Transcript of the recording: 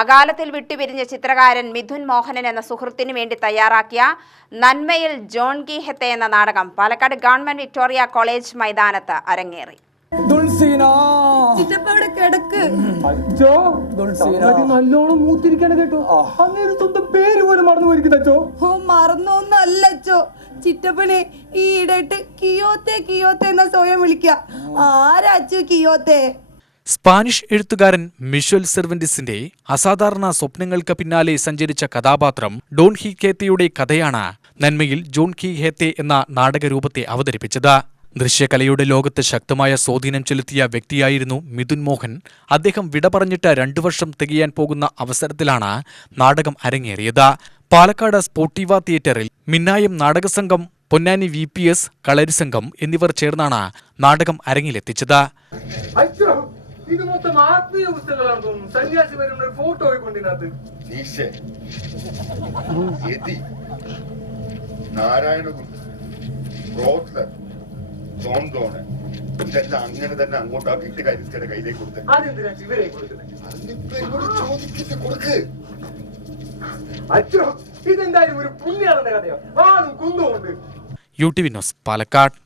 അകാലത്തിൽ വിട്ടുപിരിഞ്ഞ ചിത്രകാരൻ മിഥുൻ മോഹനൻ എന്ന സുഹൃത്തിനു വേണ്ടി തയ്യാറാക്കിയ നന്മയിൽ ജോൺ കി ഹെത്തെ എന്ന നാടകം പാലക്കാട് ഗവൺമെന്റ് വിക്ടോറിയ കോളേജ് മൈതാനത്ത് അരങ്ങേറി. നല്ലോണം മൂത്തിരിക്കാണ് കേട്ടോ. അങ്ങനെ സ്വന്തം പേര് പോലും മറന്നു പോയിരിക്കുന്നോ? മറന്നോന്നല്ലോ ചിറ്റപ്പനെ ഈ ഇടയിട്ട് കിയോത്തെ കിയോത്തെ എന്ന സ്വയം വിളിക്ക. ആരാച്ചു കിയോത്തെ? സ്പാനിഷ് എഴുത്തുകാരൻ മിഷേൽ സെർവന്റിസിന്റെ അസാധാരണ സ്വപ്നങ്ങൾക്ക് പിന്നാലെ സഞ്ചരിച്ച കഥാപാത്രം ഡോൺ ഖിഖേത്തയുടെ കഥയാണ് നന്മയിൽ ജോൺ കി ഹേത്തെ എന്ന നാടകരൂപത്തെ അവതരിപ്പിച്ചത്. ദൃശ്യകലയുടെ ലോകത്ത് ശക്തമായ സ്വാധീനം ചെലുത്തിയ വ്യക്തിയായിരുന്നു മിഥുൻ മോഹൻ. അദ്ദേഹം വിട പറഞ്ഞിട്ട് 2 വർഷം തികയാൻ പോകുന്ന അവസരത്തിലാണ് നാടകം അരങ്ങേറിയത്. പാലക്കാട് സ്പോർട്ടീവ തിയേറ്ററിൽ മിന്നായം നാടകസംഘം, പൊന്നാനി VPS കളരിസംഘം എന്നിവർ ചേർന്നാണ് നാടകം അരങ്ങിലെത്തിച്ചത്. ഇത് മൊത്തം ആത്മീയ പുസ്തകങ്ങളാണ്. സന്യാസി വരുന്ന ഫോട്ടോ കൊണ്ടിനകത്ത് ഇതെല്ലാം അങ്ങനെ തന്നെ അങ്ങോട്ട് ആ വീട്ടുകാര്യസ്ഥയുടെ കയ്യിലേക്ക് കൊടുത്ത് ഇതെന്തായാലും ഒരു പുണ്യാളന്റെ കഥയോ. UTV news Palakkad.